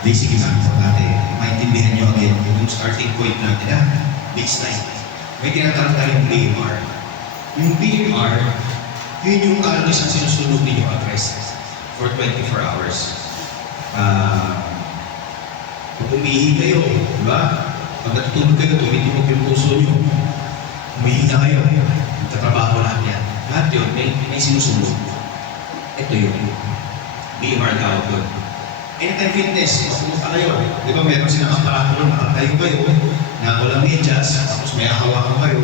basic example natin, maintindihan nyo agad yung starting point natin, baseline. May tinatawag tayong BMR. Yung BMR, yun yung always ang sinusunog ninyo address for 24 hours. Kung umihi kayo, di ba? Pag natutulog kayo, tumitibok yung puso nyo. Umihi na kayo. Tatrabaho lahat yan. Lahat yun, may sinusunog. Ito yun. BMR tawag yun. Anytime fitness, pumunta kayo. Di ba meron silang aparato nun, nakatayo kayo, na walang medyas, tapos may hawakan kayo.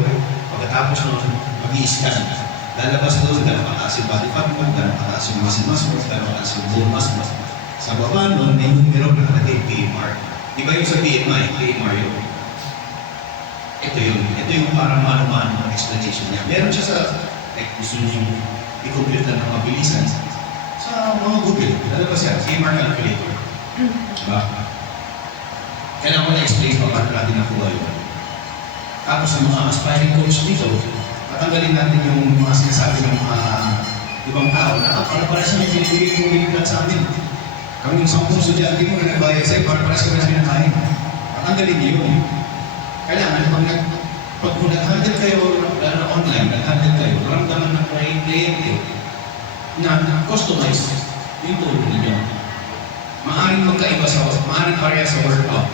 Pagkatapos nun, mag-i-scan. Lalabas doon, gano'ng kataas yung body fat mo, gano'ng kataas yung muscle mass mo, gano'ng kataas yung bone mass mo. Sa baba nun, may numero na nakalagay, BMR. Di ba yung sa BMI, BMR yun? Ito yun. Ito yung parang mano-mano ng explanation niya. Meron siya sa, like, gusto niyo i-complete lang ng mabilisan. Sa mga Google, lalabas yan, BMR calculator. Diba? Kailangan ko na-explain pa paano natin nakuha yun. Tapos sa mga aspiring coach dito, patanggalin natin yung mga sinasabi ng mga ibang tao na para sa may binibigay kong binibigyan sa amin. Kami yung 10 estudyante mo na nagbayad sa'yo, para sa kami na pinakain. Patanggalin niyo yun. Kailangan, pag nag-handle kayo, lalo na online, nag-handle kayo, ramdaman ng kliyente na customize yung tulong ninyo. Maaaring magkaiba maaaring pareha sa workout.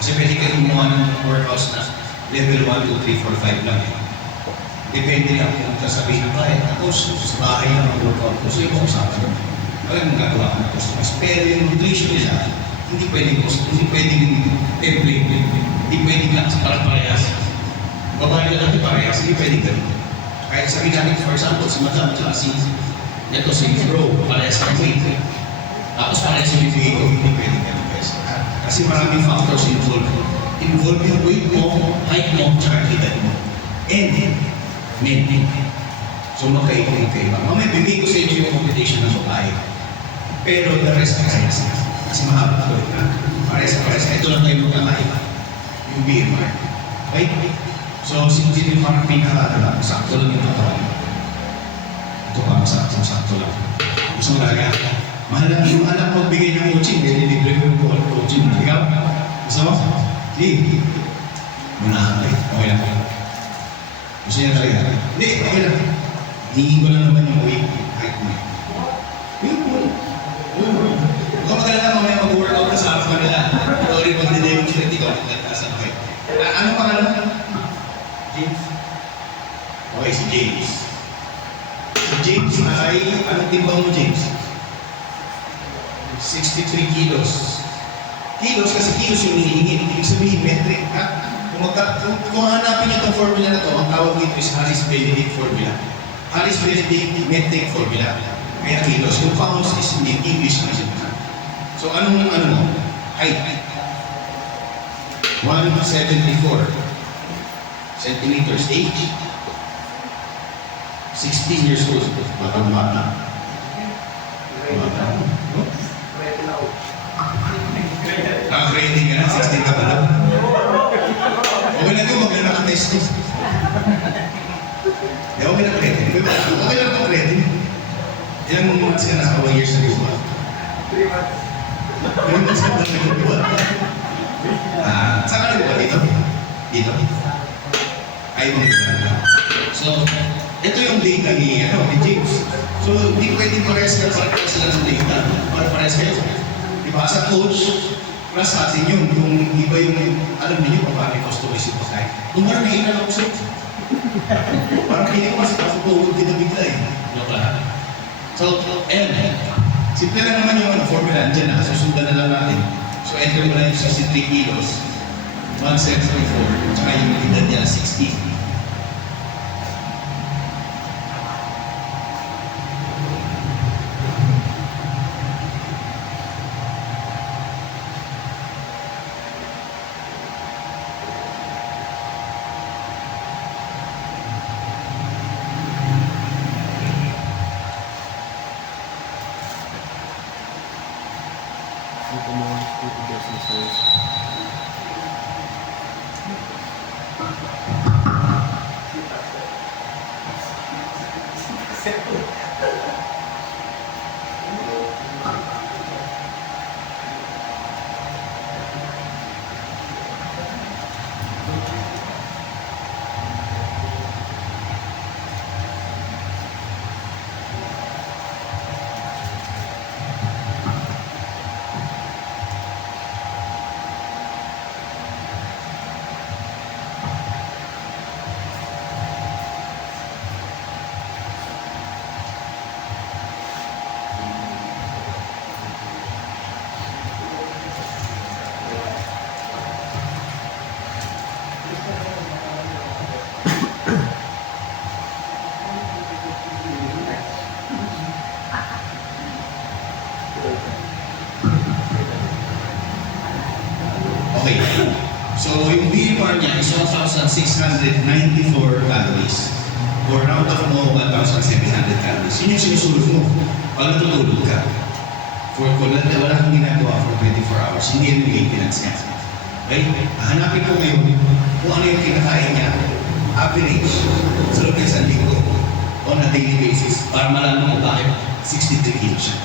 Kasi pwede kayo gumawa ng workouts na level 1, 2, 3, 4, 5 lang. Depende lang kung sasabihin ng client. Tapos, sa bahay lang ang workout ko. So, ibang usapan yun. Alam mo gagawa ko ng customize. Pero yung nutrition nila, hindi pwedeng template. Hindi pwedeng lang sa parehas. Babae na natin parehas, hindi pwedeng ganun. Kahit sabihin natin, for example, si Madam at si Bro, parehas ng weight. Tapos parehas yung bibigay ko, hindi pwedeng ganun. Kasi maraming factors involved. Involved yung weight mo, height mo, tsaka edad mo. And men. So magkaiba. Mamaya bibigay ko sa inyo yung computation ng babae. Pero the rest parehas. Kasi mahaba ko rin. Parehas. Ito lang tayo magkakaiba. Yung BMR. Okay? So, sino yung parang pinaka-alala, sakto lang yung katawan. Ito parang sakto lang. Gusto mo talaga? Mahal yung anak mo bigay ng coaching, nililibre ko yung coaching. Ikaw? Gusto mo? Sige. Munahan kayo. Okay lang. Gusto niya talaga? Hindi, okay lang. Hingin ko lang naman yung weight. Height mo. Yun po. Kung magkala mamaya mag-workout ka sa harap nila, ikaw rin mag-demonstrate, ikaw magkatasan kayo. Anong pangalan? James. Okay, si James. Si James ay, anong timbang mo, James? 63 kilos. Kilos kasi kilos yung hinihingi. Ibig sabihin, metric. Kung hanapin niyo itong formula na ito, ang tawag dito is Harris-Benedict formula. Harris-Benedict metric formula. Kaya kilos. Yung pounds is hindi English na siya. So, anong mo? Height. 174 centimeters. Age. 16 years old. Bata. Ready ka na? 16 ka pala. Okay na ito, maganda naka-test mo. Okay na ready. Okay na ito ready. Ilang months ka na? 1 year sa diwa? 3 months. 3 months ka ba nag-diwa? Saan ka nag-diwa? Dito? Ayaw mo nag-diwa. So, ito yung data ni James. So, hindi pwedeng parehas sila ng data. Parehas kayo. Diba? Sa coach, plus sa atin yun, yung iba yung, alam niyo kung paano customize yung pagkain. Nung parang naiinan ako sa parang hindi ko kasi pasutuhod dito bigla eh. Joke lang. So, ayan. Simple lang naman yung formula, andyan na, susundan na lang natin. So, enter mo na yung 63 kilos, 174, tsaka yung edad niya, 60. Okay. So, yung BMR niya is 1,694 calories. For round of mo, 1,700 calories. Yun yung sinusulog mo. Pag natutulog ka, kung wala kang ginagawa for 24 hours, hindi yung maintenance niya. Okay? Hanapin ko ngayon kung ano yung kinakain niya, average, sa loob ng isang linggo, on a daily basis, para malaman mo bakit 63 kilos siya.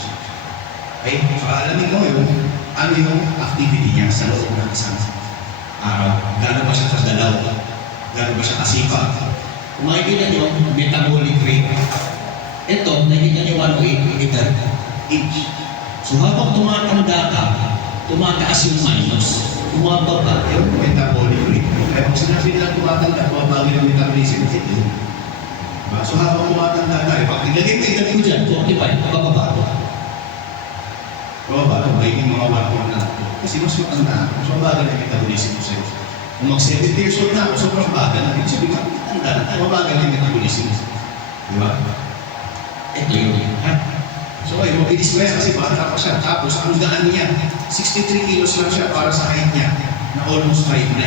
Okay? So, alamin ko ngayon, ano yung activity niya sa loob ng isang araw. Gano'n ba siya kagalaw? Gano'n ba siya kasipag? Kung makikita niyo, metabolic rate. Ito, nakikita niyo 108 meter each. So habang tumatanda ka, tumataas yung minus. Tumababa yung metabolic rate. Kaya kung sinabi nila tumatanda, tumabagin yung metabolism. Diba? So habang tumatanda tayo, pag nilagay mo edad ko dyan, 45, bababa. Bababa, magiging mga 1 na. Kasi mas matanda, mas mabagal yung metabolism ko sa'yo. Kung mag-70 years old na ako, sobrang bagal na. Ibig sabihin, mabagal yung metabolism. Diba? Ito yun. So ay, mabilis ba yan kasi bata pa siya. Tapos, ang gaan niya, 63 kilos lang siya para sa height niya na almost 5'9".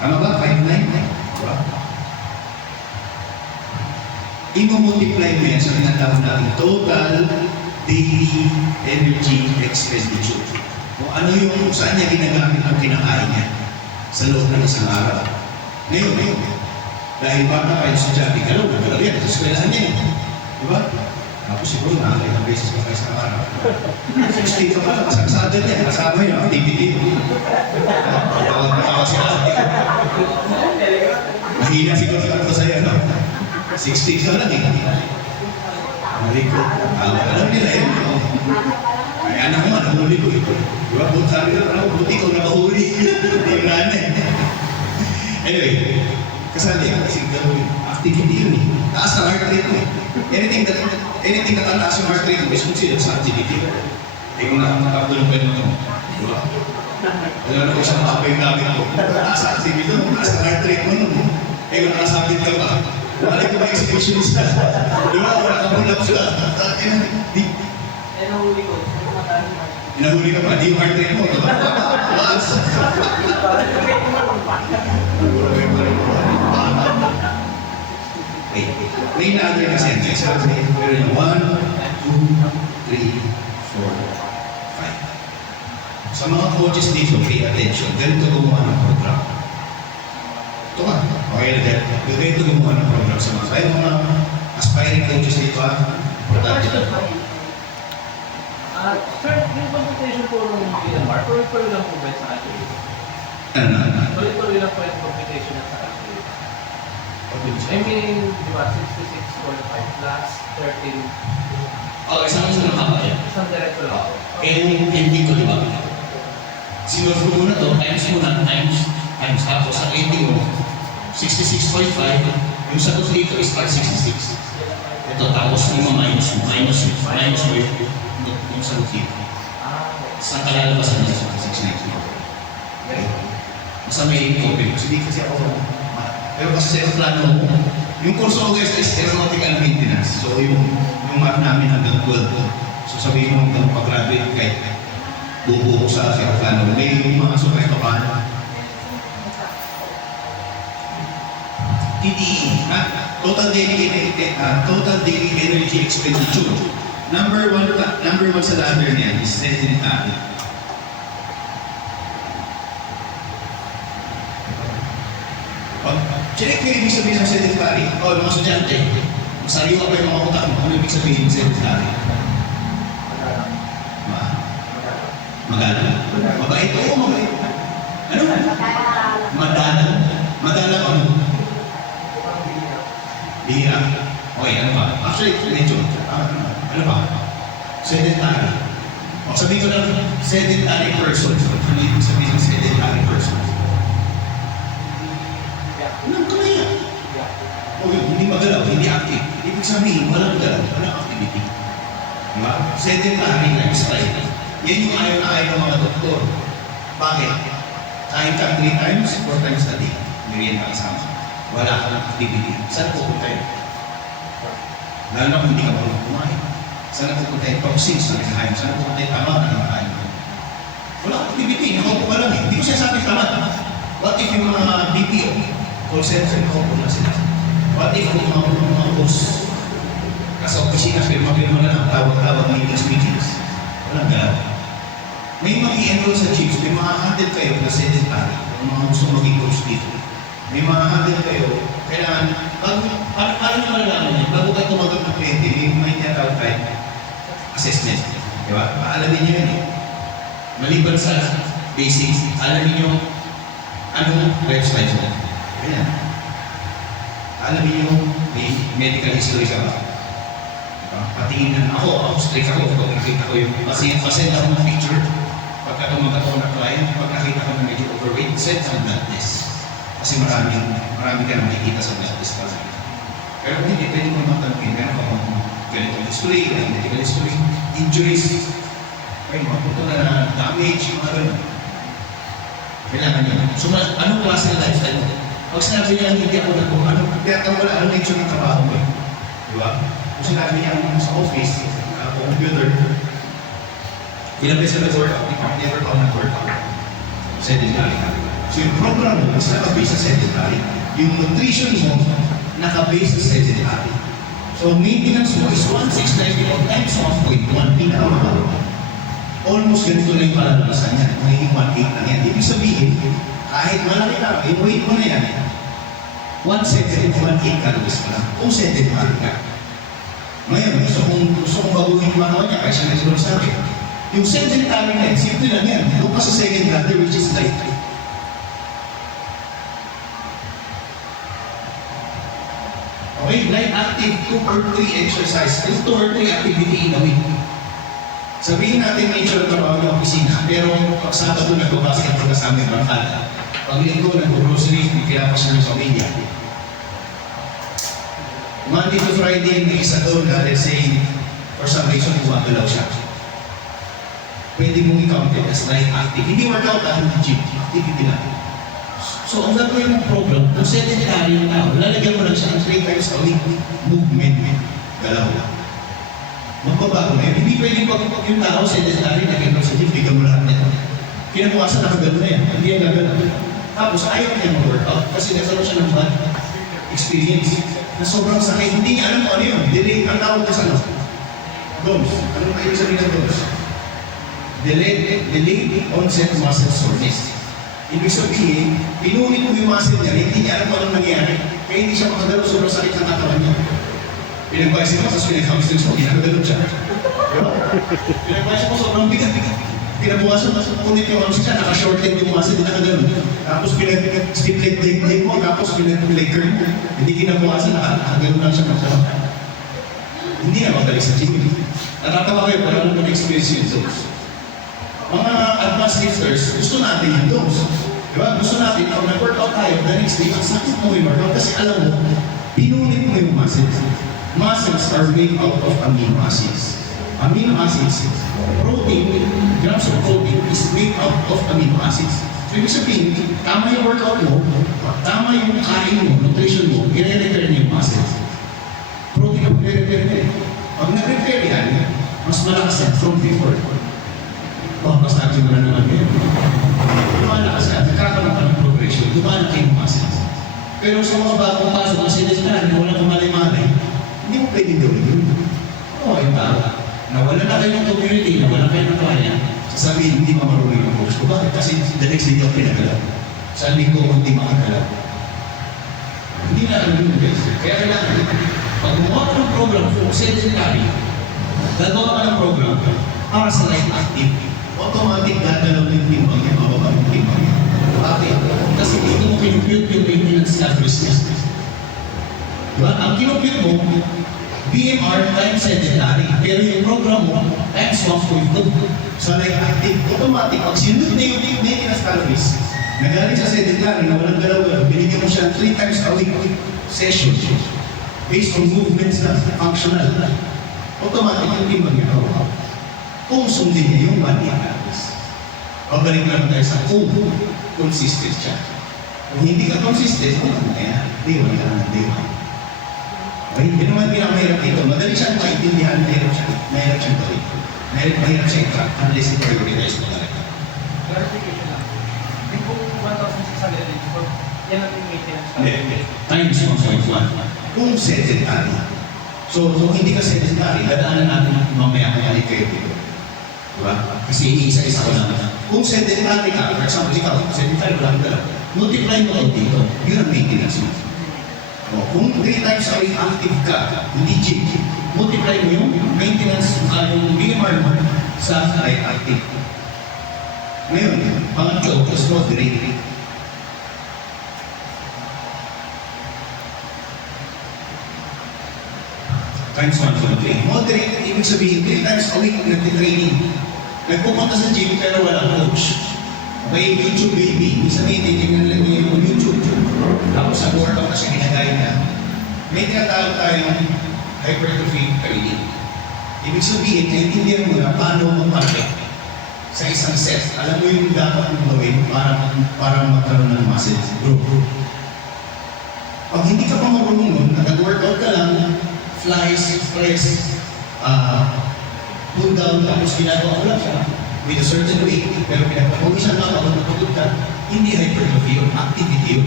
Tama ba? 5'9"? Diba? I-multiply mo yan sa tinatawag natin total daily energy expenditure. Kung ano yung saan niya ginagamit ang kinakain niya sa loob ng isang araw. Ngayon. Dahil bata pa yung estudyante, galaw yan. Sa eskwelahan niya. Diba? Tapos siguro nakakailang beses pa kayo sa araw. 60 ka pa, kasagsada niya. Kasama yung activity. Tawag sila activity. Mahina siguro ka sa'yo, no? 60 ka lang eh. Malikot. Alam nila yun. Ay, anak mo, nahuli ko ito. Diba? Sabi ko, buti ko nakahuli. Hindi yung nanay. Anyway, kasali, kasi gawin. Activity yun eh. Taas na heart rate mo eh. Anything na tataas yung heart rate mo is considered sa activity. Eh kung nakakatulong pa yun mo. Diba? Alam na kung saan pa yung gamit mo. Taas sa activity mo, taas na heart rate mo nun. Eh kung nakasabit ka ba, wala ko ba exhibitionist ka? Diba? Wala ka mula pa sila. Inahuli ka pa, di yung heart rate mo. Taas. May na-other kasi yan. Pero yung 1, 2, 3, 4, 5. Sa mga coaches dito, pay attention. Ganito gumawa ng program. Ito ka. Okay na dyan. Ganito gumawa ng program sa mga. Kaya mga aspiring coaches dito ha. Importante na. Sir, yung computation po ng PMR, tuloy-tuloy lang po ba sa akin? Ano? Tuloy-tuloy lang po yung computation sa akin. I mean, di ba, 66.5 plus 13. Okay, isang nakapa yan. Isang diretso lang po. Hindi ko di ba? Sinurf ko muna to, times. Tapos ang ending mo, 66.5. Yung sagot dito is 66. Ito, tapos yung minus mo yung sagot dito. Saan kalalabasan niya sa 66 na? Basta may copy. Kasi ako, pero kasi sa plano mo, yung kurso ko guys is aeronautical maintenance. So yung map namin hanggang 12. So sabihin mo hanggang pag-graduate kahit bubuo ko sa aeroplano. May mga super pa paano. TDE, total daily energy expenditure. Number one sa ladder niyan is sedentary. Check yung ibig sabihin ng sedentary. O, mga estudyante, masariwa pa yung mga utak mo. Ano ibig sabihin ng sedentary? Magalang. Mabait. Oo, mabait. Ano? Madalang. Madalang ano? Bihira. Okay, ano ba? Actually, medyo. Ano ba? Sedentary. O, sabihin ko lang, sedentary person. Ano ibig sabihin ng sedentary person? Walang kamay yan. Hindi magalaw, hindi active. Ibig sabihin, walang galaw, walang activity. Diba? Sedentary lifestyle. Yan yung ayaw na ayaw ng mga doktor. Bakit? Kain ka 3 times, 4 times a day. Merienda kasama. Wala ka ng activity. Saan pupunta yun? Lalo na kung hindi ka marunong kumain. Saan pupunta yung toxins na kinakain? Saan pupunta yung tama na kinakain? Wala ka activity, nakaupo ka lang eh. Hindi ko sinasabi tama. What if yung mga BPO, call center, nakaupo lang sila? What if yung mga boss, nasa opisina, firma-firma na lang, tawag-tawag, meetings, walang galaw. May mag-i-enroll sa chiefs, may mga-handle kayo na sedentary, yung mga gusto maging coach dito. May mga-handle kayo, kailangan, paano nyo malalaman niya? Bago kayo tumagal ng kliyente, may tinatawag tayo assessment. Di ba? Paalamin niyo yun eh. Maliban sa basics, alamin niyo anong lifestyle mo. Ganyan. Alamin niyo may medical history ka ba? Diba? Patingin na ako strict ako. Pag nakita ko yung pasend ako ng picture, pagka tumagat ako ng client, pag nakita ko na medyo overweight, send sa blood test. Kasi marami ka na makikita sa blood test pa. Pero kung hindi, pwede mo matanungin, meron ka bang ganitong history, medical history, injuries, ay mga puto na damage, mga gano'n. Kailangan nyo. So, anong klase ng lifestyle mo? Pag sinabi niya, hindi ako nagpong ano, wala, anong nature ng trabaho mo eh? Di ba? Kung sinabi niya sa office, computer, ilang beses na nag-workout, never pa nag-workout. Sedentary. So, yung program mo, mas nakabase sa sedentary. Yung nutrition mo, nakabase sa sedentary. So, maintenance mo is 1,694 times 1.1, pinakamahal. Almost ganito na yung kalalabasan niya. Magiging 1.8 lang yan. Ibig sabihin, kahit malaki lang, yung weight mo na yan, 1.7, 1.8 calories pa lang. Kung sedentary ka. Ngayon, gusto kong baguhin yung mga niya, kaya siya nagsulong sa akin. Yung sedentary na yan, simple lang yan. Doon pa sa second ladder, which is light. Okay, light active, 2 or 3 exercise. 2 or 3 activity in a week. Sabihin natin nature ng trabaho ng opisina, pero pag Sabado nagbabasket ka sa aming bangkada, pag linggo nag-grocery, pinapas siya ng pamilya. Monday to Friday, may isa doon na let's say, for some reason, gumagalaw siya. Pwede mong i-count it as light active. Hindi workout dahil hindi gym, activity lang. So, ang gagawin mong program, kung sedentary yung tao, lalagyan mo lang siya ng 3 times a week, movement, galaw lang. Magbabago na yun. Hindi pwedeng pag yung tao sedentary na gano'n sa gym, bigyan mo lahat nito. Kinabukasan nakagano na yan, hindi yan gagano. Tapos ayaw niya mag-workout kasi nagkaroon siya ng bad experience na sobrang sakit. Hindi niya alam kung ano yun. Delay, ang tawag na sa ano? DOMS. Anong kayo sabihin ng DOMS? Delayed onset muscle soreness. Ibig sabihin, pinunit mo yung muscle niya, hindi niya alam kung anong nangyayari. Kaya hindi siya makagalaw, sobrang sakit ng katawan niya. Pinagbaysin mo, tapos pinag-hamstrings mo, ginagalaw siya. Pinagbaysin mo, sobrang bigat-bigat. Pinabukasan, tapos punit yung hamstrings siya, naka-shorten yung muscle, hindi nakagalaw. Tapos pinag-stiff leg mo, tapos pinag-leg curl mo. Hindi kinabukasan, nakagalaw lang siya ng sarap. Hindi na magaling sa gym. Natatawa kayo, para lang mag-experience yun those. Mga advanced lifters, gusto natin yung those. Diba? Gusto natin, pag nag-workout tayo, the next day, ang sakit mo yung workout kasi alam mo, pinunit mo yung muscles. Muscles are made out of amino acids. Amino acids, protein, grams of protein is made out of amino acids. So, ibig sabihin, tama yung workout mo, tama yung kain mo, nutrition mo, i-repair niyo yung muscles. Protein ang i-repair niya. Pag nag-repair yan, mas malakas yan from before. Basta mo na naman yan. Lumalakas yan, nagkakaroon ka ng progression, lumalaki yung muscles. Pero sa mga bagong pasok, kasi desperate, walang kumalay-malay, hindi mo pwede gawin yun. Oo, yung tao. Nawala na kayo ng community, nawala kayo ng client. Sasabihin, hindi pa marunong yung coach ko. Bakit? Kasi the next day ako pinagalaw. Sa linggo ko hindi makagalaw. Hindi na alam yun, guys. Kaya kailangan, pag gumawa ka ng program for sedentary, gagawa ka ng program para sa light activity. Automatic gagalaw yung timbang niya, mababa yung timbang niya. Bakit? Kasi dito mo kinumpute yung maintenance calories niya. Diba? Ang kinumpute mo, BMR times sedentary. Pero yung program mo, times 1.2. So like active, automatic, pag sinunod na yung maintenance calories, nagaling sa sedentary na walang galaw-galaw, binigyan mo siya 3 times a week session based on movements na functional. Automatic yung timbang niya. Kung sundin niya yung 1 day calories. Pabalik naman tayo sa kung consistent siya. Kung hindi ka consistent, wala na yan. Day 1 ka na, day 1. Okay, yun naman pinakamahirap dito. Madali siyang maintindihan, mahirap siyang gawin. Mahirap siyang i-track unless i-prioritize mo talaga. yan ang yung maintenance Hindi. Times 1.1. Kung sedentary. So, kung hindi ka sedentary, dadaanan natin mamaya kaya kayo dito. Diba? Kasi iisa-isa ko lang. Kung sedentary ka, for example, ikaw, sedentary, wala kang dalaw. Multiply mo out dito. Yun ang maintenance mo. O, kung 3 times a week active ka, hindi gym, multiply mo yung maintenance, yung BMR mo sa active. Ngayon, pangatlo, is moderate. Times 1.3. Moderate, ibig sabihin, 3 times a week nagtitraining. Nagpupunta sa gym pero walang coach. Okay, YouTube baby. Ibig sabihin, titignan lang niya yung YouTube. Tapos sa workout na siya ginagaya niya. May tinatawag tayong hypertrophy training. Ibig sabihin, naintindihan mo na paano mag-target sa isang set. Alam mo yung dapat mong gawin para magkaroon ng muscle group. Pag hindi ka pa marunong nun, nag-workout ka lang, flies, press, pull down, tapos ginagawa ko lang siya with a certain weight, pero pinagpapawisan lang ako napagod ka, hindi hypertrophy yun, activity yun.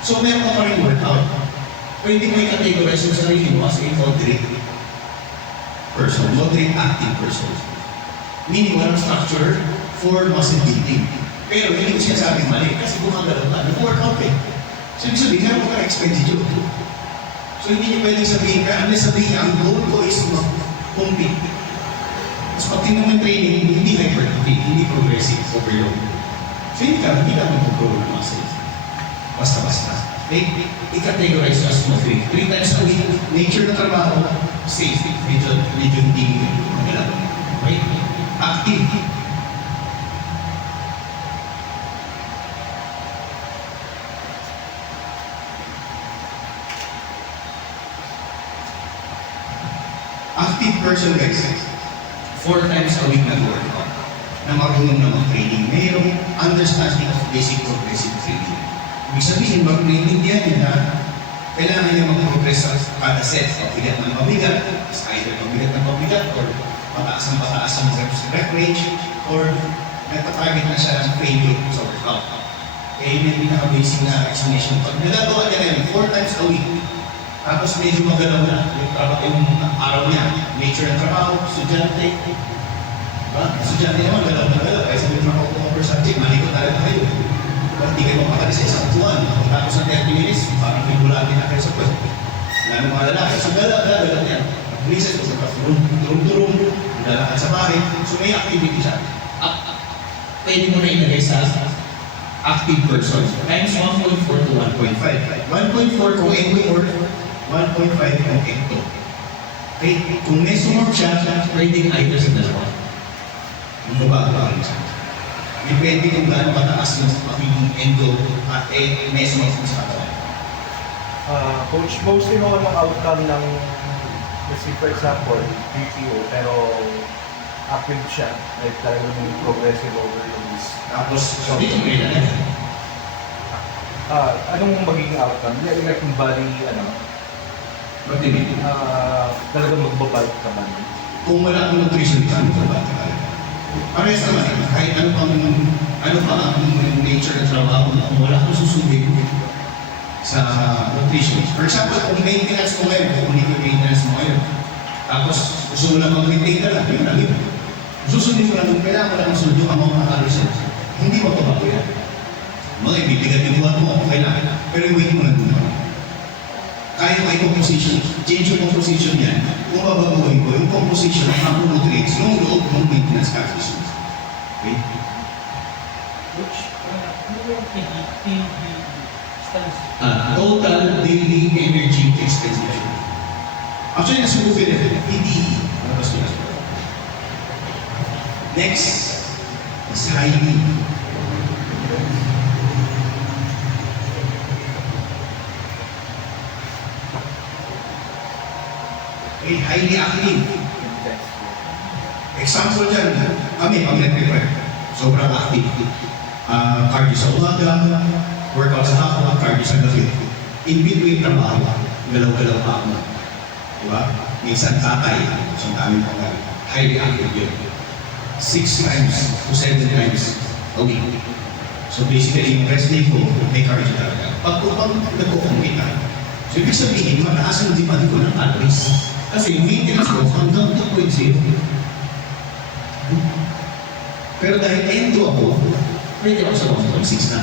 So meron ka pa rin workout. Pwede mo i-categorize yung sarili mo as a moderate person, moderate active person. Meaning walang structure for muscle building. Pero hindi ko sinasabing mali kasi gumagalaw ka, nag-workout eh. So ibig sabihin, meron ka expenditure. So hindi niyo pwedeng sabihin, kaya unless sabihin, ang goal ko is mag-compete. Tapos pag tingnan mo yung training, hindi hypertrophy, hindi progressive, overload. So hindi ka mag-grow ng muscles. Basta-basta. I-categorize as moderate. 3 times a week, nature na trabaho, safe, medyo hindi magalaw. Okay? Active. Active person guys, 4 times a week nag-workout na marunong na mag-training. Mayroong understanding of basic progressive training. Ibig sabihin, mag-naiintindihan niya na kailangan niya mag-progress sa kada set. Mabigat ng mabigat, is either mabigat ng mabigat or pataas ang rep range or nagtatarget na siya ng failure sa workout. Kaya yun yung pinaka-basic na explanation. Pag nagagawa niya na yun, 4 times a week, tapos medyo magalaw na yung araw niya, nature ng trabaho, estudyante. Diba? Estudyante naman, galaw na galaw. Kaya sabi naman ako per subject, malikot talaga kayo. Hindi kayo mapakali sa isang buwan. Tapos ng 30 minutes, parang figurati na kayo sa pwede. Lalo mga lalaki, so galaw niya. Research ko sa turong-turong, lalakad sa bahay. So may activity siya. Pwede mo na ilagay sa active person. Times 1.4 to 1.5. 1.4 kung endo or 1.5 kung ecto. Okay? Kung mesomorph siya, pwedeng either sa dalawa. Yung baba rin siya. Depende kung gaano kataas yung pagiging endo at mesomorph sa katawan. Coach, mostly naman ang outcome ng, let's say for example, BPO, pero active siya, like talagang yung progressive overloads. Tapos, so dito mo ilalagay. Anong magiging outcome? Like yung body, Ba't hindi? talagang magbabalik ka man. Kung wala akong nutrition, ano ka ba talaga? Parehas naman, kahit ano pa ang nature ng trabaho mo, kung wala kang susubig sa nutrition. For example, kung maintenance mo ngayon, kung hindi ko maintenance mo ngayon, tapos gusto mo lang mag-maintain ka lang, yun lang yun. Susundin mo lang kung kailangan mo lang ang sundo ang mga calories. Hindi mo ito bago yan. Mga ibibigat yung buwan mo, okay lang. Pero yung weight mo lang doon. Kaya mo i-composition, change yung composition yan. Kung babaguhin ko, yung composition ng macronutrients yung loob ng maintenance calories. Okay? Which, ano yung TD stands? Total Daily Energy Expenditure. Actually, nasa Google na TDE. Next is highly. Okay, highly active. Example dyan, kami pag nag-prepare, sobrang active. Cardio sa umaga, workout sa hapon, cardio sa gabi. In between trabaho, galaw-galaw pa ako. Diba? Minsan tatay, so ang daming pang highly active yun. 6 times to 7 times a week. So basically, yung rest day ko, may cardio talaga. Pag nagko-compete na, so ibig sabihin, mataas ang demand ko ng calories. Kasi yung maintenance ko hanggang 2.0. Pero dahil endo ako, pwede ako sa 1.6 na.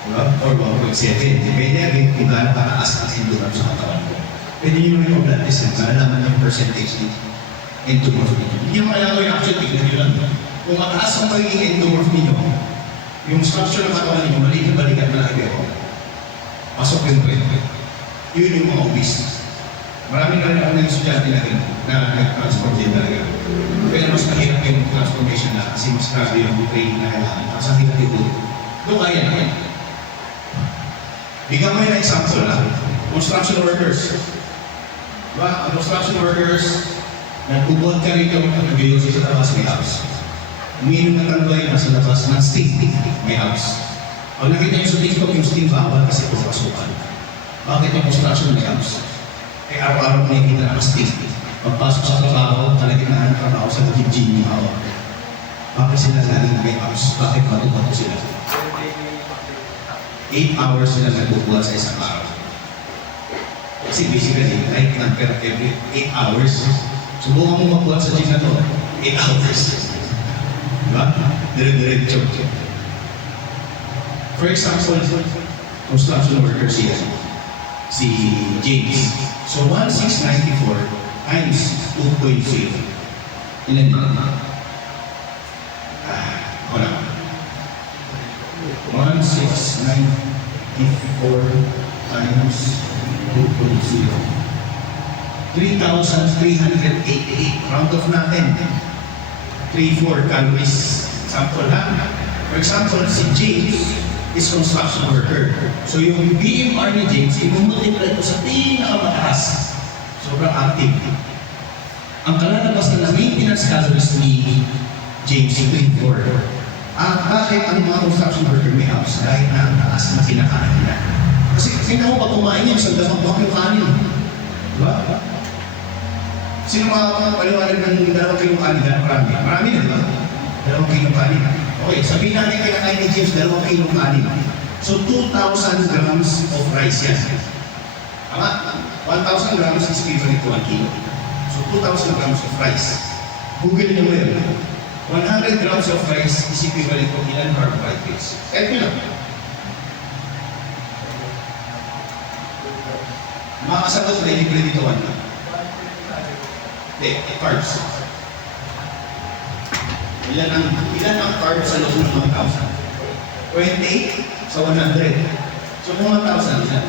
Diba? Or 1.7. Depende agad kung gaano kataas ang endurance sa katawan ko. Pwede nyo naman yung blood test na malalaman yung percentage ng endomorph ninyo. Hindi naman kailangan ko yung action, tignan nyo lang. Kung mataas ang magiging endomorph ninyo, yung structure ng katawan ninyo, balikan malaki ako. Pasok yung trend. Yun yung mga obese. Maraming na rin ako ng estudyante na rin na nag-transform din talaga. Pero mas mahirap yung transformation na kasi mas grabe yung training na kailangan. Tapos ang hirap yung doon kaya na yan. Bigyan ko yung example na construction workers. Diba? Ang construction workers, nagbubuhat ka rin yung nag-iossi sa labas may house. Umiinom ng tanduay, nasa labas ng steam, may house. Pag nakita nyo sa TikTok, yung steam bawal kasi pupasukan. Bakit yung construction may house? Eh, araw-araw ko nakikita na steam. Pagpasok sa trabaho, talagang trabaho sa gym yung hawak. Bakit sila laging may house? Bakit bato-bato sila? 8 hours sila nagbubuhat sa isang araw. Kasi basically, right number every 8 hours. Subukan mo magbuhat sa gym na to, 8 hours. Diba? Dire-diretso. For example, construction worker siya, si James. So 1,694 times 2.0. Ilan yun? Wala. 1,694 times 2.0. 3,388. Round off natin. 3-4 calories. Sample ha? For example, si James is construction worker. So yung BMR ni James, i-multiply ito sa pinakamataas. Sobrang active. Ang kalalabas na maintenance calories ni James, 3-4. Bakit ang mga construction worker may house? Dahil na ang taas na kinakain nila. Kasi tingnan mo pag kumain niya, isang damang yung kanin. Diba? Sino makakapaliwanag ng 2 kilong kanin? Marami. Marami na, diba? 2 kilong kanin. Okay, sabihin natin kinakain ni James 2 kilong kanin. So 2,000 grams of rice yan. Tama? 1,000 grams is equivalent to 1 kilo. So 2,000 grams of rice. Google nyo mo yun. 100 grams of rice is equivalent to ilan carbohydrates. Kahit nyo lang. Makakasagot na libre dito 1 lang. Hindi, carbs. Ilan ang carbs sa loob ng 1,000? 28 sa 100. So kung 1,000, ilan?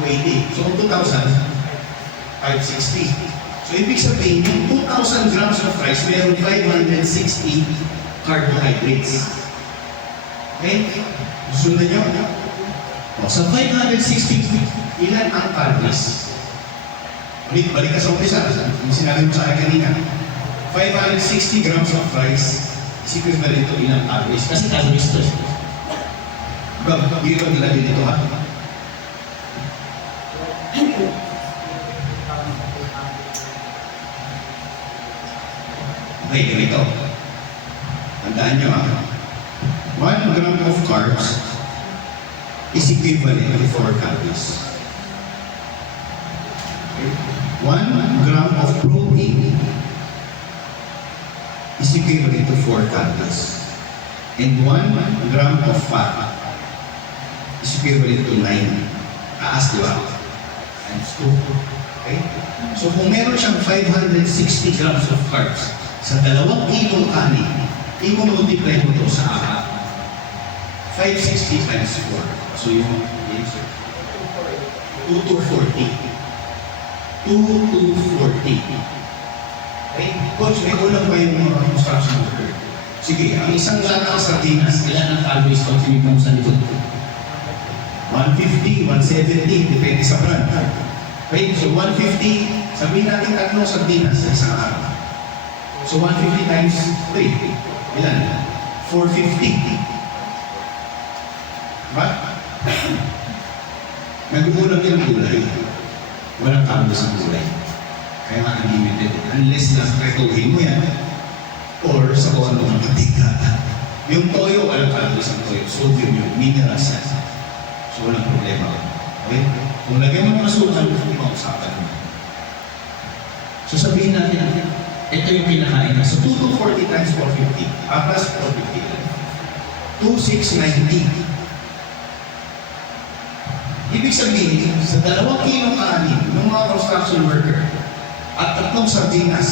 280. So kung 2,000, 560. So ibig sabihin, yung 2,000 grams of rice, mayroon 560 carbohydrates. Okay? Sundan nyo? O, sa 560, ilan ang calories? Balik ka sa umpisa. Yung sinabi mo sa akin kanina. 560 grams of rice is equivalent to ilang calories. Kasi calories to. Biro nila din ito ha. Okay, ganito. Tandaan nyo ha. 1 gram of carbs is equivalent to 4 calories. 1 gram of protein is equivalent to 4 calories. And 1 gram of fat is equivalent to 9. Taas, di ba? Times 2. Okay? So kung meron siyang 560 grams of carbs sa 2 kilong kanin, i-multiply mo ito sa 560 times 4. So yung 2 to 40. 2 to 40. Okay? Coach, may ulang pa yung mga construction worker. Sige, ang isang lata sa sardinas, ilan ang calories pag tinignan mo sa likod? 150, 170, depende sa brand. Okay, so 150, sabihin natin 3 sardinas sa isang araw. So 150 times 3, ilan? 450. Diba? Nag-uulam yung gulay. Walang calories ang gulay. Kaya nga unlimited. Unless na pretuhin mo yan, or sa kuwan mo ng patika. Yung toyo, alam ka isang toyo, sodium yung minerals yan. So walang problema. Okay? Kung lagyan mo ng asukal, hindi mausapan mo. So sabihin natin, ito yung kinakain na. So 2 to 40 times 450. Plus 450. 2,690. Ibig sabihin, sa 2 kilong kanin ng mga construction worker at 3 sardinas,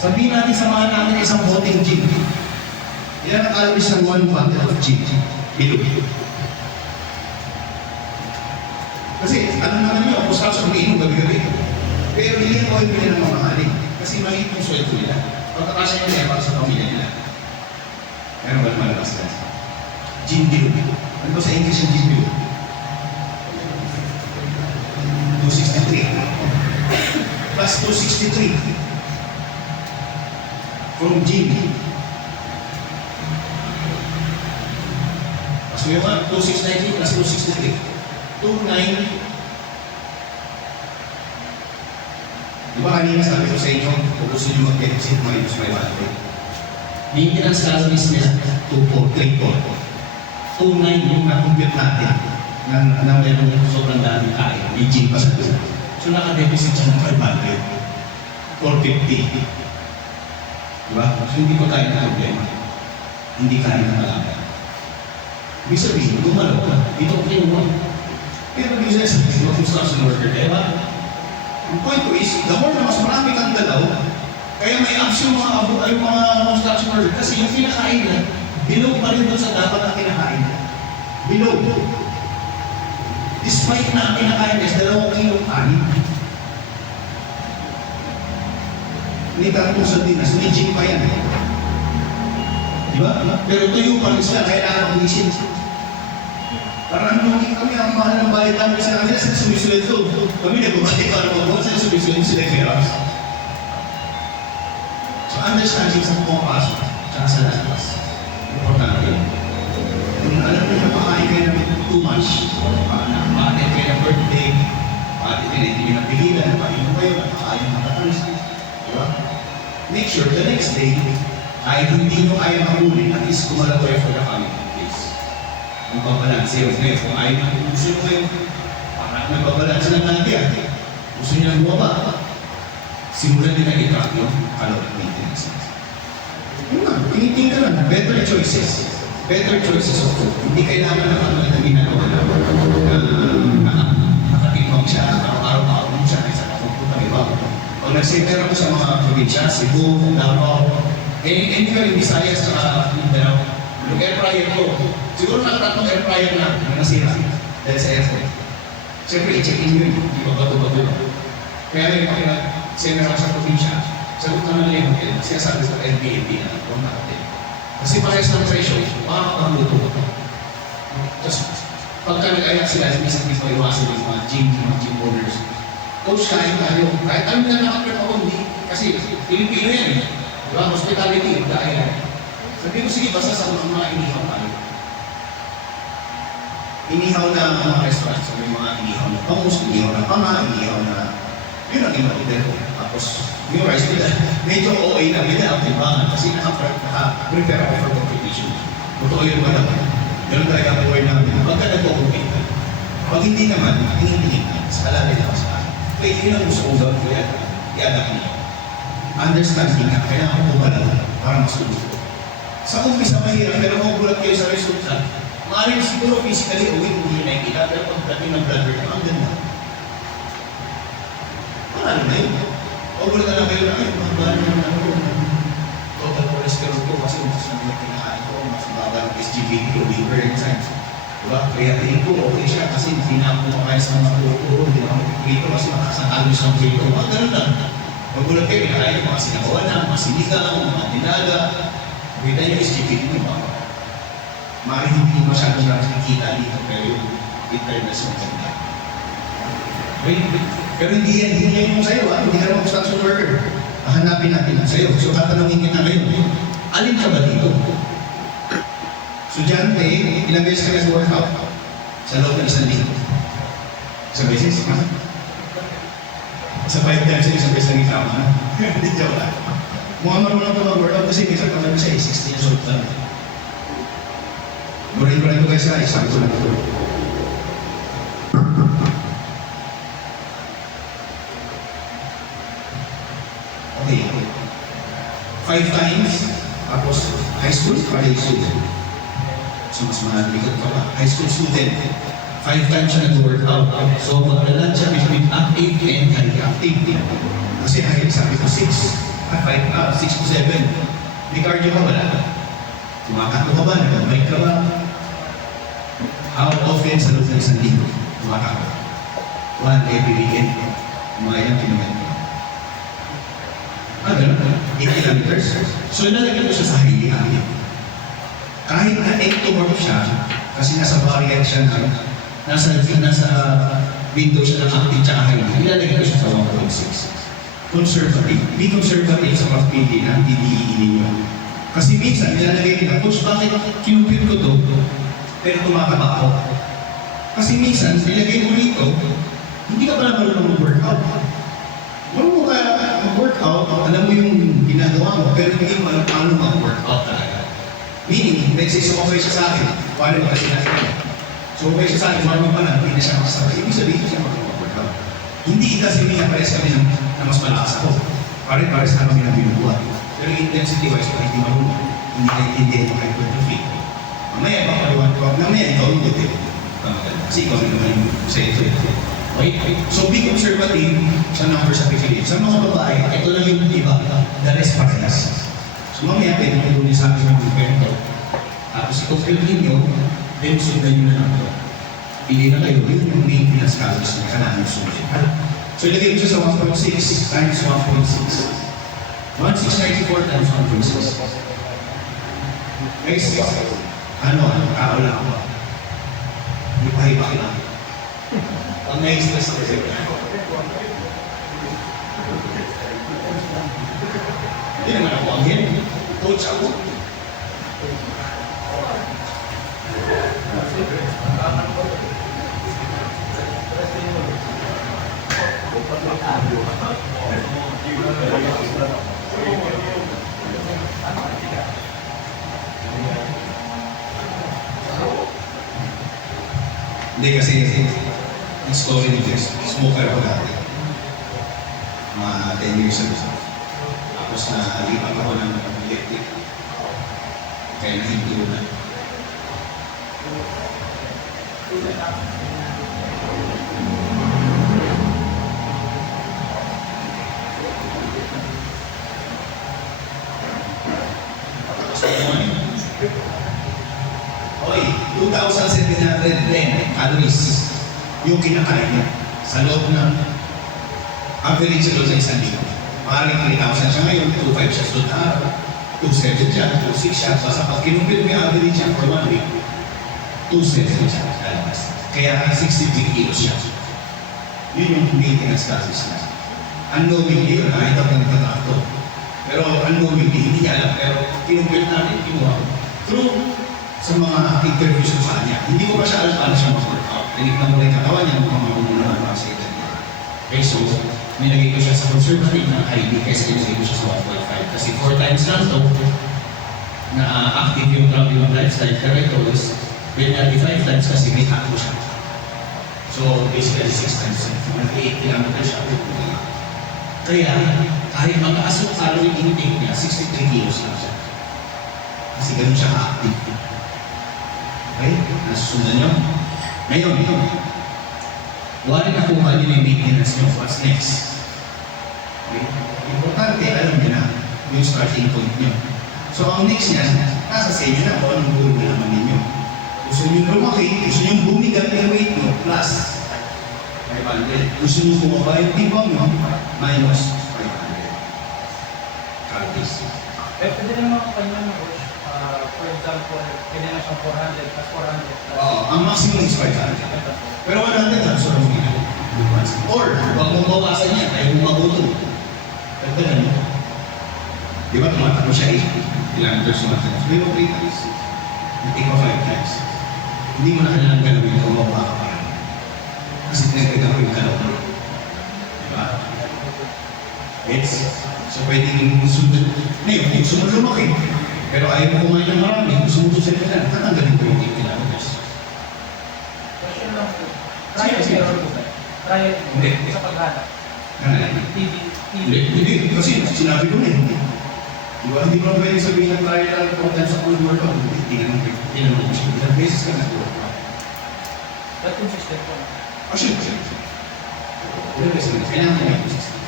sabihin natin samahan natin isang boteng gin. Ilan ang calories ng 1 bottle of gin? Bilog. Kasi ano naman yun, construction umiinom gabi-gabi. Pero hindi ko yung pinili ng mga kanin. Kasi maliit yung sweldo nila. Pagkakasya nila para sa pamilya nila. Meron ba malabas ka? Gin bilog. Ano ba sa English yung gin bilog? 263 plus 263 from gin. So yung 2,690 plus 263 2,9. Di ba kanina sabi ko sa inyo, kung gusto nyo mag-deficit, minus 500. Maintenance calories nila 2,434. 2,9 yung na-compute natin na mayroong sobrang daming kain, may gym pa sa doon. So naka-deficit siya ng 500, 450. Diba? So hindi ko tayo na problema. Hindi kaya na malaman. Ibig sabihin, gumalaw ka. Dito ko kinuha. Pero business, mga construction worker, diba? Ang point ko is, the more na mas marami kang dalaw, kaya may abs yung mga construction worker. Kasi yung kinakain na, bilog pa rin doon sa dapat na kinakain na. Bilog. Despite na ang kinakain is 2 kilong kanin. Hindi tayo sa dinas, may gym pa yan. Diba? Pero tuyo pa rin sila, kailangan ng isin. Parang nungin kami, ang mahal ng bayad namin sa kanila, sila sumisweldo. Kami nagbabati para mag-buwan, sila sumisweldo, sila kailangan. So understanding sa pumapasok, tsaka sa lalabas. Importante. Kung alam mo na pakain kayo ng too much, paatin kayo ng birthday, paatin kayo na hindi nyo napigilan, painom kayo, napakain ng katalis. Diba? Make sure the next day, kahit hindi nyo kaya mahuli, at least kumalaw kayo for the coming days. Magbabalanse yun. Ngayon, kung ayaw nyo, gusto nyo kayo, parang nagbabalanse lang natin. Gusto nyo lang bumaba, simulan nyo na i-track yung caloric maintenance. Yun lang, tiniting ka lang, better choices. Better choices of food. Hindi kailangan na ano na ginagawa na nakatikmang siya, araw-araw mo siya, kaysa nakapunta iba. Pag nag-center ako sa mga probinsya, Cebu, Davao, hindi ka rin Visayas sa Mindanao. Yung air fryer ko, siguro nakatatlong air fryer na nasira dahil sa airport. Siyempre, i-check-in yun, hindi pa bato-bato. Kaya yung pag-center ako sa probinsya, sagot naman nila yung hotel, sinasabi sa Airbnb na huwag na hotel. Kasi parehas ng presyo, makakapagluto ko. Tapos, pagka nag-ayak sila, minsan hindi ko iwasan yung mga gym owners. Coach, kain tayo. Kahit alam na nakaprep ako, hindi. Kasi, Pilipino yan eh. Diba? Hospitality, dahil. Sabi ko, sige, basta sa mga inihaw tayo. Inihaw na mga restaurants, so may mga inihaw na pangus, inihaw na panga, inihaw na... Yun ang in-order ko. Tapos, yung rice nila, medyo OA na, hindi na aktibangan kasi naka-prepare ako for competition. Totoo yun ba naman? Ganun talaga ang buhay namin. Pagka nagpo-compete ka, pag hindi naman, tingin-tingin ka, sa kalalay na sa akin. Kaya yun ang gusto kong gawin ko yan, i-adapt niyo. Understanding na, kailangan ko ba lang para masulog. Sa umpisa mahirap, pero magugulat kayo sa resulta. Maaaring siguro physically, uwi, hindi nakikita, pero pagdating ng blood work, ang ganda. Marami na yun. Magulat na lang kayo na, ay, mahal naman ako. Total cholesterol ko, kasi mas na pinakain ko, mas baba ng SGPT ko, liver enzymes. Diba? Kaya tingin ko, okay siya, kasi hindi na ako kumakain sa mga puro-puro, hindi na ako prito, kasi makasakalos ng prito. Mga ganun lang. Magulat kayo, pinakain ko mga sinabawan na, mga sinigang, mga dinaga. Kita niyo SGPT mo, mga maaaring hindi masyadong nakikita dito, pero yung internet mo ganda. Pero hindi yan yung sa'yo, hindi ka naman construction worker. Hanapin natin ang sa'yo. So tatanungin kita ngayon, alin ka ba dito? Estudyante, ilang beses ka nag-workout? Sa loob ng isang linggo. Isang beses, ha? Sa 5 times, isang beses lang itama, ha? Hindi joke lang. Mukhang marunong ka mag-workout kasi minsan ka siya, 16 years old lang. Murahin ko lang ito guys ha, isabi ko lang ito. Okay. 5 times, tapos high school, college student. So mas mabigat pa ba? High school student. 5 times siya nag-workout. So maglalan siya between active and hyperactive. Kasi high, sabi ko 6 to 7. May cardio ka wala? Tumakbo ka ba? Nag-bike ka ba? How often sa loob ng isang linggo? Tumakbo. 1 every weekend. Mga ilang kilometro. Ganun? 8 kilometers. So nalagyan ko siya sa highway. Kahit na 8 to work siya, kasi nasa barrier siya na nasa window siya ng active tsaka highway, ilalagay ko siya sa 1.6. Conservative. Be conservative sa pagpili na DDE ninyo. Kasi minsan, nilalagay nila, Coach, bakit kinupit ko to, pero tumataba ako? Kasi minsan, nilagay mo rito, hindi ka pala marunong mag-workout. Marunong ka mag-workout, alam mo yung ginagawa mo, pero hindi mo alam paano mag-workout talaga. Meaning, let's say, sumabay siya sa akin, wala mo kasi natin. Sumabay siya sa akin, marunong pa lang, hindi na siya makasabay. Ibig sabihin siya mag-workout. Hindi kasi pinapares kami na mas malakas ako. Pare-pares na kami na binubuhat. Pero intensity-wise, kung hindi marunong, hindi naiintindihan yung hypertrophy. Mamaya, papaliwan ko, mamaya ikaw yung dito. Kasi ikaw rin naman yung sa ito. Okay? So, be conservative sa number sa pipili. Sa mga babae, ito lang yung iba, the rest parehas. So, mamaya, pwede ko doon sa akin ng kwento. Tapos, i-fulfill ninyo, then sundan nyo na lang ito. Pili na kayo, yun yung maintenance calories na kailangan yung sunod. So, ilagay mo siya sa 1.6 times 1.6. 1,694 times 1.6. Guys, tao lang ako. Hindi pa hiba lang. Pag na-stress kasi. Hindi naman ako ang yan. Coach ako. Hindi kasi yung story ni Jess, smoker ako dati. Mga 10 years ago. Tapos nalipat ako ng electric. Kaya nahinto na. Okay, 2,710 calories yung kinakain niya sa loob ng average sa loob ng isang linggo. Maaaring 3,000 siya ngayon, 2,500 siya sa araw, 2,700 siya, 2,600 siya. Basta pag kinumpit mo yung average niya for 1 week, 2,700 siya lalabas. Kaya 63 kilos siya. Yun yung maintenance calories na. Unknowingly yun, nakita ko na natatakto. Pero unknowingly, hindi niya alam. Pero kinumpit natin, kinuha ko. Through sa mga interviews ko sa kanya, hindi ko pa siya alam paano siya mag-workout. Tinignan ko rin katawan niya, mukhang mamumunan ang mga sa niya. Okay, so, nilagay ko siya sa conservative ng ID kaysa nilagay ko siya sa 1.5. Kasi 4 times lang to, na active yung lifestyle. Pero ito is, when 35 times kasi may tato siya. So, basically 6 times, 8 kilometers siya. Kaya, kahit mataas yung calorie intake niya, 63 kilos lang siya. Kasi ganun siya ka-active. Okay? Nasusundan nyo? Ngayon, wala na kung ano yung maintenance nyo. What's next? Okay? Importante, alam nyo na yung starting point nyo. So, ang next niya, nasa sa inyo na kung anong goal na naman ninyo. Gusto nyo lumaki, gusto nyo bumigat yung weight nyo, plus 500. Gusto nyo bumaba yung timbang nyo, minus 500. Calories. Pwede naman ako kanya ng coach. For example, pwede na siyang 400 plus 400 plus. Oo, ang maximum is 500. Pero 100 lang, so lang ginagawa. Or, huwag mong bawasan niya, ayaw mong magutom. Pwede na nyo. Di ba, tumatakbo siya 8 kilometers tumatakbo. May mo 3 times. Hindi pa 5 times. Hindi mo na kailangan galawin kung mababa ka pa. Kasi tinagdagan ko yung galaw mo. Di ba? It's, so pwedeng sunod. Ngayon, gusto mo lumaki. Pero ayaw mo kumain ng marami, gusto mo sa na, tatanggalin ko yung 8 kilometers. Di ba? Hindi mo pwede sabihin na try lang 4 times a full workout. Hindi naman mo siya. Ilang beses ka nag-workout. But consistent po. Sure. Ilang beses ka na. Kailangan mo may consistent.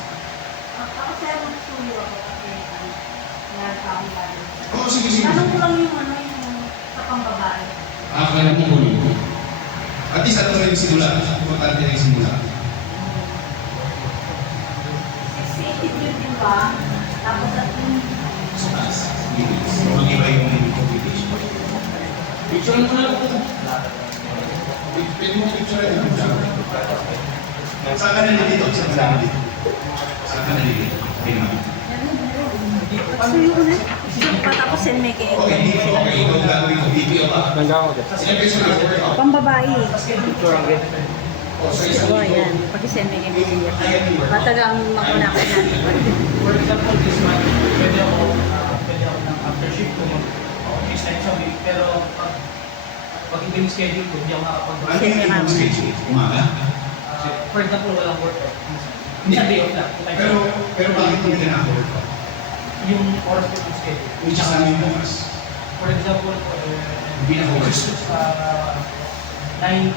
Ako sir, magsuyo ako kasi meron pa akong bago. Oo, sige. Tanong ko lang yung ano, yung sa pambabae. Kaya mo huli. At least ano rin yung simula. Importante rin yung simula. 680 din ba? Tapos at yung Sa taas. Minutes. Mag-iba yung computation. Picture mo na lang ito. Pwede mo picture rin. Saan ka nalilito? Saan ka nalilito? Okay naman. magsuyo ko na. Patapos send may kayo. Okay, ikaw ang gagawin ko. BPO ka. Ilang beses na workout? Pambabae. O, sa isang So, linggo. ayan. Pag-send may kayo. Matagang makunakan natin. For example, this month, pwede ako ng after shift ko mag-6 times a week. Pero pag iba yung schedule ko, hindi ako nakapag-work. Ano yung schedule? Umaga? For example, walang workout. Minsan day off lang. Pero bakit hindi ka na-workout? Yung oras ko yung schedule. Which is ano yung oras? For example, Hindi na oras. 9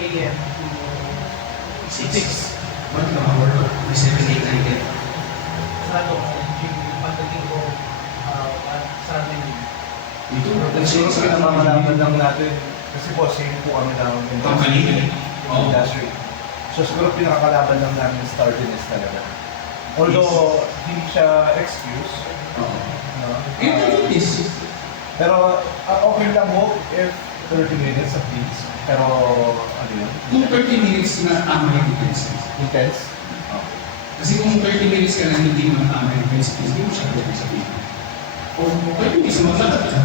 a.m. to 6. Bakit ka ma-workout? May 7, 8, 9, 10. Sarado ko yung pagdating ko sarado yung Dito, Siguro sa namamalaman lang natin, kasi po, same po kami ng Company. Oo. industry. So siguro pinakakalaban lang namin stardiness talaga. Although, hindi siya excuse, Oo. no? Yung fitness. Pero okay lang po if 30 minutes at least. Pero ano yun? Kung 30 minutes na tama yung fitness. Intense? Kasi kung 30 minutes ka na hindi mo tama yung fitness, hindi mo siya pwede sabihin. O 30 minutes, maglakad ka.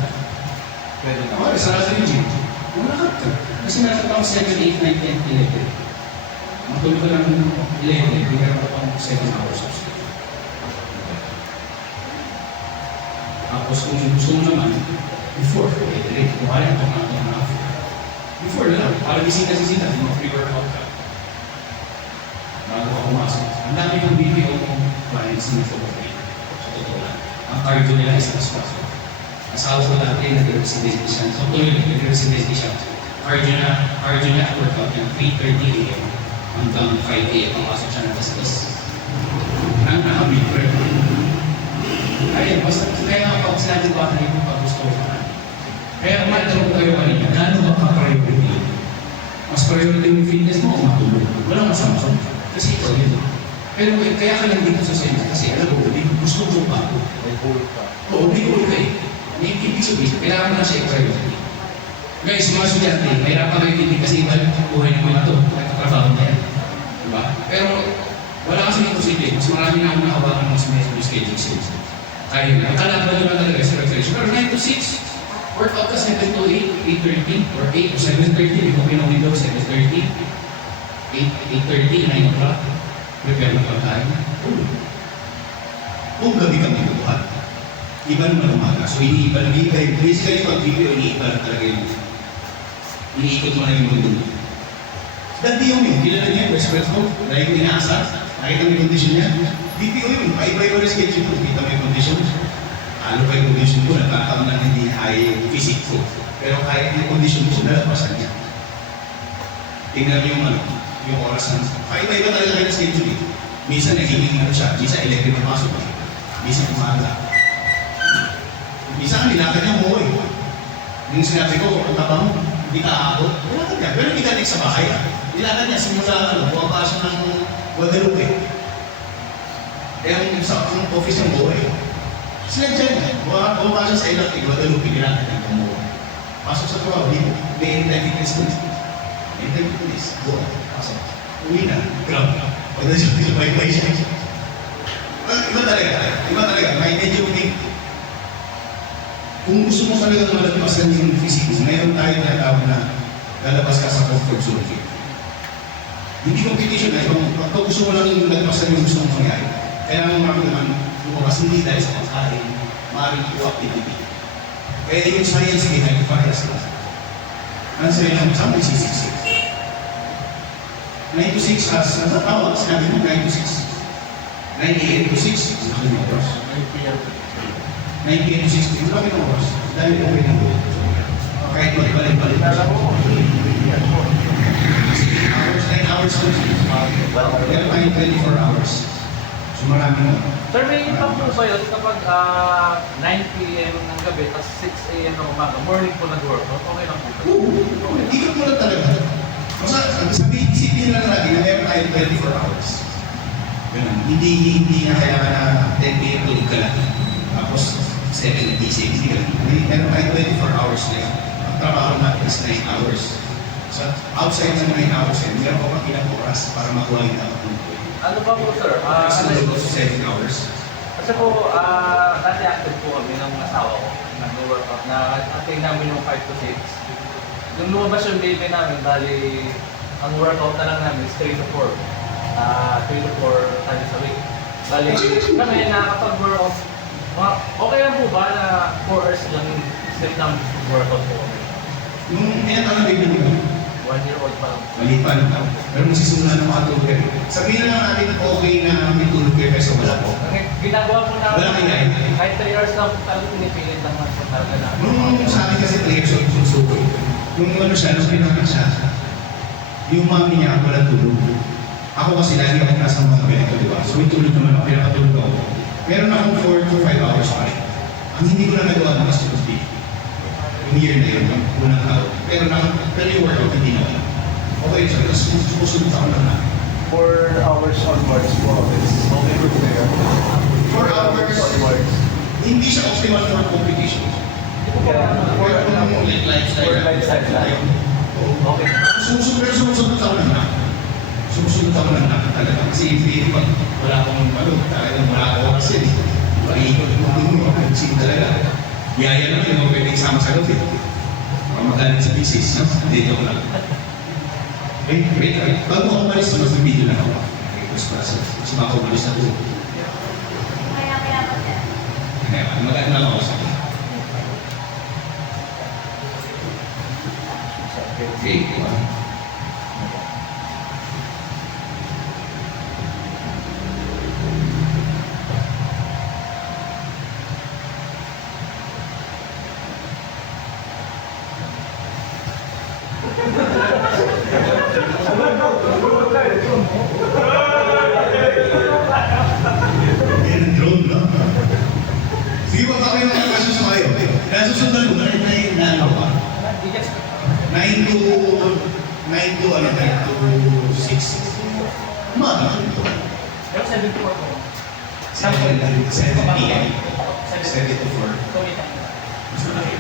Pwede na. Okay, sarado yung gym. Maglakad ka. Kasi meron pa akong 7, 8, 9, 10, 11. Matulog ka lang ng 11, bigyan ko pang 7 hours of sleep. Tapos kung gusto mo naman, before, pwede rin. Kung kaya ito ng half. Before na lang, para bisita-sisita, di mo pre-workout ka. Bago ka pumasok. Ang dami ng BPO kong clients na nag-overtrain. Sa totoo lang. Ang cardio nila is mas pasok. Asawa ko dati, nag-residence siya. So, tuloy, nag-residence siya. Cardio na workout niya, 3:30 a.m. hanggang 5 a.m. Pumasok siya ng tastas. Ang nakabigre. Ayun, basta kaya nga pag sinabi ko kanina kung pag gusto ko na. Kaya matanong kayo kanina, gaano ba ka-priority? Mas priority yung fitness mo o matulog? Walang masama. Kasi ikaw yun. Pero kaya ka lang dito sa sales kasi alam mo, gusto mo pa ako. May goal ka. Oo, may goal ka eh. May ibig sabihin, kailangan mo na siya i-priority. Guys, mga estudyante, mahirapan kayo hindi kasi iba yung buhay ni Kuya ito. Nagtatrabaho na yan. Diba? Pero wala kasi nito sige. Mas marami na akong nakawakan ng schedule sales. Kaya na. Akala ko naman talaga sa recreation. Pero 9 to 6, workout ka 7 to 8, 8:30, or 8 to 7:30, kung may window, 7:30, 8:30, 9 o'clock. Prepare ng pagkain. Kung gabi kang pinutuhan, iba naman umaga. So iniiba. Basically, pag video, iniiba na talaga yung iniikot mo na yung mundo. Dati yung kilala niya, best friend ko, dahil yung inaasa, nakita mo yung condition niya. BPO yun, paiba-iba rin schedule ko, kita mo yung condition. Ano pa yung condition ko, nagkataon na hindi kaya yung physique ko. Pero kahit yung condition ko, nalapasan niya. Tingnan mo yung oras na. Paiba-iba talaga kayo ng schedule eh. Minsan nagiging siya, minsan 11 na pasok. Minsan umaga. Minsan nilakad niya mo eh. Yung sinabi ko, ang taba mo, hindi ka aabot. Nilakad niya, pero hindi ka sa bahay ah. Nilakad niya, simula buwaba siya ng Guadalupe. Kaya ang office ng buhay. Sila dyan, bumaba siya sa ilang Guadalupe, nilakad niya kumuha. Pasok sa trabaho, may interview buhay. Pasok. Uwi na, grab. Pag nasa bay-bay siya. Iba talaga, may medyo may... Kung gusto mo talaga malalabasan yung physique, mayroon tayo na tawag na lalabas ka sa comfort zone. Hindi competition na ibang pag gusto mo lang yung lalabasan yung gusto mong mangyari. Kailangan mo maramdaman lumabas hindi dahil sa pagkain, maaaring po activity. Kaya yung science behind parehas lang. Ano sa'yo lang, saan mo isisiksi? 9 to 6 as tawag, sinabi mo 9 to 6. 9 a.m. to 6, 9 hours. 9 p.m. 9 p.m. to 6 p.m. Laki ng oras. Dahil okay ng buhay. Kahit magbalik-balik. Kala mo, yan po. 6 hours, 9 hours lang. Meron tayong 24 hours. So marami na. Sir, may impact po ba yun kapag 9 p.m. ng gabi, tapos 6 a.m. ng umaga, morning po nag-workout, okay lang po ba? Oo, ikot mo lang talaga. Basta sabihin, isipin lang lagi na meron tayong 24 hours. Ganun. Hindi na kailangan na 10 p.m. tulog ka lang. Tapos 7 gising. Hindi ka lang. Meron tayong 24 hours na yun. Ang trabaho natin is 9 hours. So outside ng 9 hours yun, meron ka pang ilang oras para makuha yung dapat ng buhay. Ano ba po, sir? Sunod ko sa 7 hours. Kasi po, dati active po kami ng asawa ko. Nag-workout na attain namin yung 5 to 6. Nung lumabas yung baby namin, bali, ang workout na lang namin is 3 to 4. 3 to 4 times a week. Bali, kami nakakapag-workout. Okay lang po ba na 4 hours lang yung step namin workout po kami? Nung pinatang na baby nyo, 1 year old pa lang. maliit pa lang tao. Pero magsisimula na makatulog kayo. Sabihin na lang natin okay na may tulog kayo kasi wala po. Kasi ginagawa po namin, Wala kaya. kahit 3 hours lang po talaga pinipilit lang naman po talaga na. Nung sa akin kasi 3 years old yung suko. Nung ano siya, nung pinaka siya, yung mami niya ako walang tulog. Ako kasi lagi ako nasa mga ganito, di ba? So yung tulog naman ako, pinakatulog ako. Meron akong 4 to 5 hours pa rin. Ang hindi ko na nagawa ng mas tuloy. Yung year na yun, yung unang taon. Pero yung workout, hindi na wala. Okay, so sumusunod ako lang na. 4 hours onwards po. It's okay good there. 4 hours onwards. Hindi siya optimal for competition. Yeah. Or kung lifestyle. For lifestyle lang. Oo. Okay. Sumusunod ako lang na. Sumusunod ako lang na talaga. Kasi hindi pag wala akong talagang wala akong oras yun. Maikot mo kasi talaga. Yaya lang yung mga pwede isama sa gabi. Magaling sa business, no? Dito ko lang. Wait. Bago ako umalis, mag-video lang ako. Tapos para sa mga umalis na tulog. Kaya pa siya. Maganda lang ako sa akin. Okay, diba? Yan ang drone, no? Sige pa kayo mga kasus kayo. Nasusundan ko na rin na ano pa. 9 to 6. Umaga. Pero 7 to 4 po. 7 p.m. 7 to 4.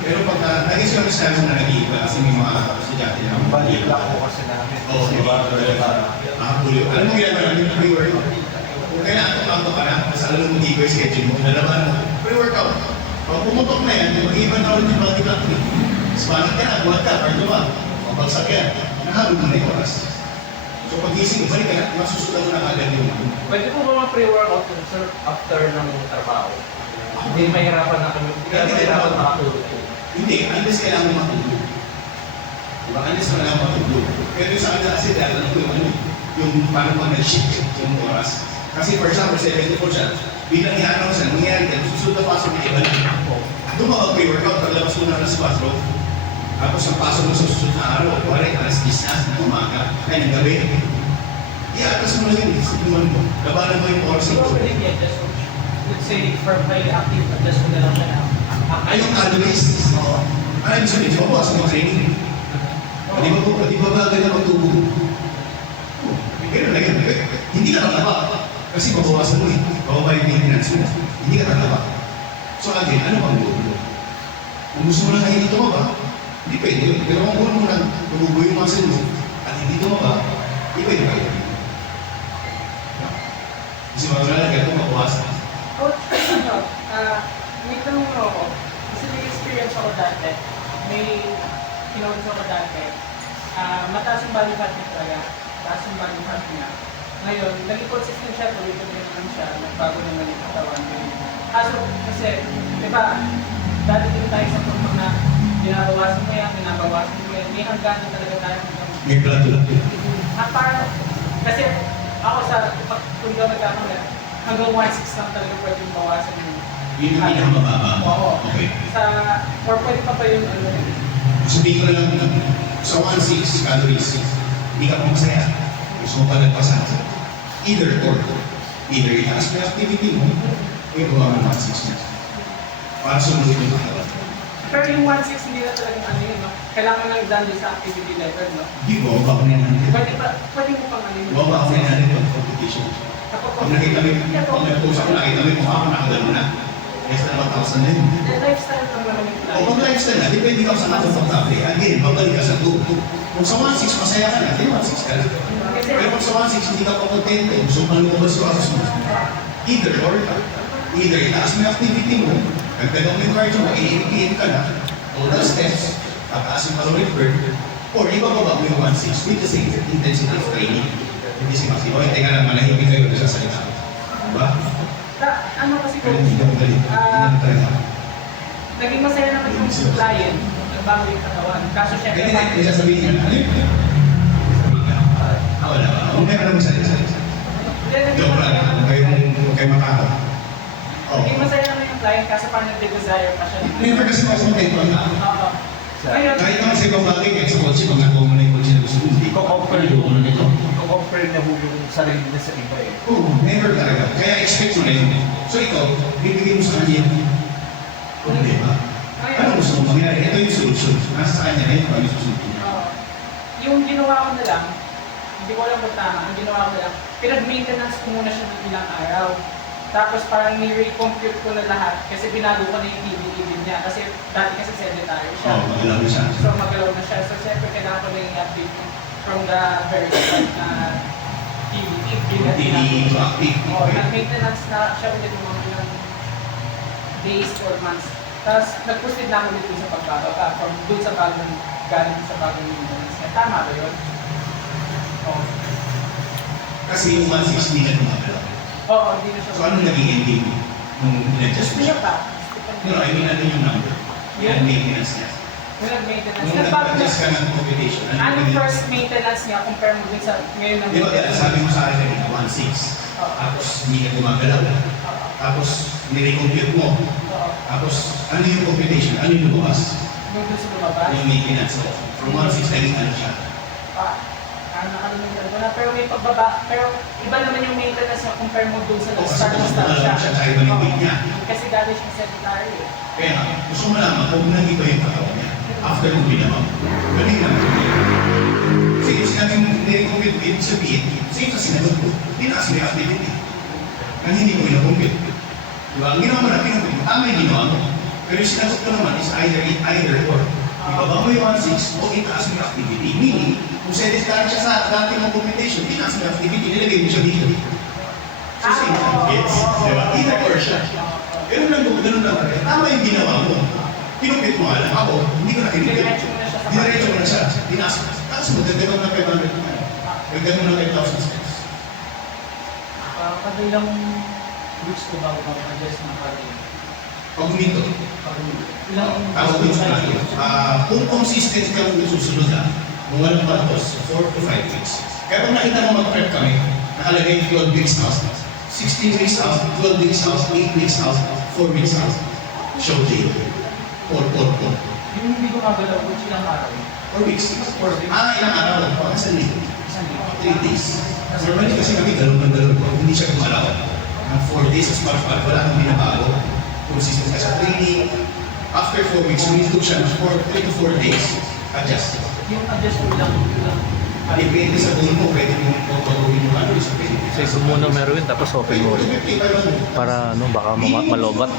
Pero pag naging kami sa amin na nag-iiba kasi may mga estudyante na Balik lang po kasi namin. Oo, diba? Alam mo ginagawa namin pre-workout. Kung kailangan ka na, mas alam mo hindi ko yung schedule mo, nalaman mo, pre-workout. Pag pumutok na yan, mag-iba na ulit yung body clock mo. Spanat ka na, buhat ka, pardo ka, mabagsak yan, nahabog mo na yung oras. So pag gising, balik ka na, masusundan mo na agad yung Pwede po ba pre-workout yun, sir, after ng trabaho? Hindi mahirapan na kami. Hindi mahirapan makatulog po. Hindi, unless kailangan mo matulog. Diba? Unless kailangan mo matulog. Pero yung sa kanila kasi dahil alam ko yung ano, yung paano pa nag-shift yung oras. Kasi for example, 74 siya, bilang i-ano siya, nangyayari ka, susunod na pasok na iba lang. Doon ka mag-pre-workout, paglabas mo na alas 4. Tapos ang pasok mo sa susunod na araw, kuwari, alas 10 na, ng umaga, ay ng gabi. I-atas mo lang yun, isipin mo, labanan mo yung oras ng tulog. Let's say, for highly active, adjust mo na lang siya na. Ay, yung calories. Ano yung sabihin? Di ba po, sa mga training? Di ba ba ganyan magtubo? Ganun na ganun. Hindi ka tataba. Kasi mabawasan mo eh. Bababa yung maintenance mo. Hindi ka tataba. So again, ano bang gulo? Kung gusto mo lang na hindi tumaba, hindi pwede yun. Pero kung gusto mo lang tumubo yung muscle mo at hindi tumaba, hindi pwede pa yun. Kasi maglalagay ito, mabawasan. Coach, may tanong mo ako. Kasi may experience ako dati. May kinawin ako dati. Mataas yung body fat niya talaga. Mataas yung body fat niya. Ngayon, naging consistent siya, tuloy-tuloy naman siya. Nagbago naman yung katawan. Kaso, kasi, di ba, dati din tayo sa pagpag na binabawasan mo yan, binabawasan mo yan. May hanggan na talaga tayo hanggang May plato lang. parang, kasi ako sa pagpunta nagkakamala, hanggang 1.6 lang talaga pwede yung bawasan mo. Yun yung pinakamababa. Oo. Okay. Or pwede pa yung ano. Sabihin ko na lang, sa 1.6 calories, hindi ka pa masaya. Gusto mo pa nagpasan. Either or. Either itaas mo yung activity mo, o ibaba mo 1.6 na. Para sumunod yung katawan. Pero yung 1.6 hindi na talagang ano yun, no? Kailangan lang done sa activity level, no? Hindi ko, baka na yan. Pwede mo pang ano yun. Baka na yan yung competition. Pag nakita mo yung, pag nag-post ako, nakita mo yung mukha ko nakagano na. Yes, na 1,000 na yun. Lifestyle lang naman yung O kung lifestyle na, depende ka sa komportable. Again, babalik ka sa 2. Kung sa 1.6 masaya ka na, di 1.6 ka na. Pero kung sa 1.6 hindi ka pa contento, gusto mo lumabas ka sa susunod. Either or, either itaas mo yung activity mo, nagdagang mo yung cardio mo, i-aim ka na, total steps, tataas yung caloric burn, or ibababa mo yung 1.6 with the same intensity of training. Hindi si Maxi, o teka lang, malahimik kayo sa salita. Diba? Ano kasi ko, Pero hindi ka magaling. Hindi na talaga. naging masaya naman yung client, nagbago yung katawan. Kaso syempre, Kaya hindi sasabihin niya, ano yun? Sabihin ka, wala ba? Kung meron naman salita. Joke lang, huwag kayo matakot. naging masaya naman yung client, kaso parang nag-desire pa siya. Never kasi makontento ang tao. Oo. Ngayon, Kahit naman sa ibang bagay, kahit sa kotse, pag nakuha mo na yung kotse na gusto mo, hindi ko ko na nito. compare niya ho yung sarili niya sa iba eh. Oo, never talaga. Kaya expect mo na yun. So ikaw, bibigyan mo sa kanya yung problema. Ano gusto mo mangyari? Ito yung solution. Nasa sa kanya na yun, paano susunod niya. yung ginawa ko na lang, hindi ko alam kung tama, ang ginawa ko na lang, pinag-maintenance ko muna siya ng ilang araw. Tapos parang ni-recompute ko na lahat kasi binago ko na yung TV niya kasi dati kasi sedentary siya. Oo, magalaw na siya. So magalaw na siya. So siyempre kailangan ko na yung update from the very start na TVT. Hindi to active. Oo, nag-maintenance na siya ulit ng mga ilang days or months. Tapos nag-proceed na ako ulit dun sa pagbababa from dun sa bagong galing sa bagong maintenance. Tama ba yun? Oo. Kasi yung 1.6 hindi na gumagalaw. Oo, hindi na siya. So anong naging ending nung in-adjust mo Gusto siya? niya pa. No, I mean, ano yung number? Yan, maintenance niya. Yung nag-maintenance. Nung Nagbago na. nag-adjust ka ng computation, Anong first maintenance niya compare mo din sa ngayon ng Di ba kaya sabi mo sa akin kanina, 1.6. Oo. Tapos hindi ka gumagalaw. Oo. Tapos nirecompute mo. Oo. Tapos ano yung computation? Ano yung lumabas? Nung doon sa lumabas. Yung maintenance mo. From 1.6 naging ano siya. Nakalimutan ko na. Pero may pagbaba. Pero iba naman yung maintenance niya compare mo doon sa O, kasi start na gusto mo start na siya. lang siya sa iba ng weight niya. Kasi dati siya sedentary eh. Kaya nga, gusto mo naman kung nag-iba yung katawan niya. After mo binamam. Galing naman. Kasi yung sinabi mo nirecompute mo, ibig sabihin, same sa sinagot ko, tinaas mo yung activity. Kasi hindi mo pinacompute. Diba? Ang ginawa mo na pinacompute mo, tama yung ginawa mo. Pero yung sinagot ko naman is either or. Ibaba mo yung 1.6 o itaas mo yung activity. Meaning, kung sedentary siya sa dati mong computation, tinaas mo yung activity, nilagay mo siya dito. So same siya. Yes. Diba? Either or siya. Ganun lang rin. Tama yung ginawa mo. Kinumpit mo nga lang. Ako, hindi ko na kinumpit. Diretso mo na siya sa Diretso mo na siya. Tinaas mo. Taas mo, dagdagan mo na 500 na. Dagdagan mo na 5,000 steps. Kadilang weeks ko bago mag-adjust ng cardio. Pag huminto, tawag ko yung cardio. Kung consistent ka kung susunod na, kung walang patos, 4 to 5 weeks. Kaya kung nakita mo mag-prep kami, nakalagay 12 weeks out, 16 weeks out, 12 weeks out, 8 weeks out, 4 weeks out. Show day. 4. Yung hindi ko magalaw, which ilang araw? 4 weeks. Ilang araw? Isang linggo. Isang linggo. 3 days. Normally kasi kami galong ng galong. Hindi siya kumalaw. 4 days as part wala kang binabago. Consistent ka sa training. After 4 weeks, huminto siya ng 3 to 4 days. Adjust. Yung adjust ko lang. Depende sa goal mo, pwede mo babaguhin yung ano, sa pwede. Save mo muna meron tapos open mo ulit. Para Para ano, baka malobat.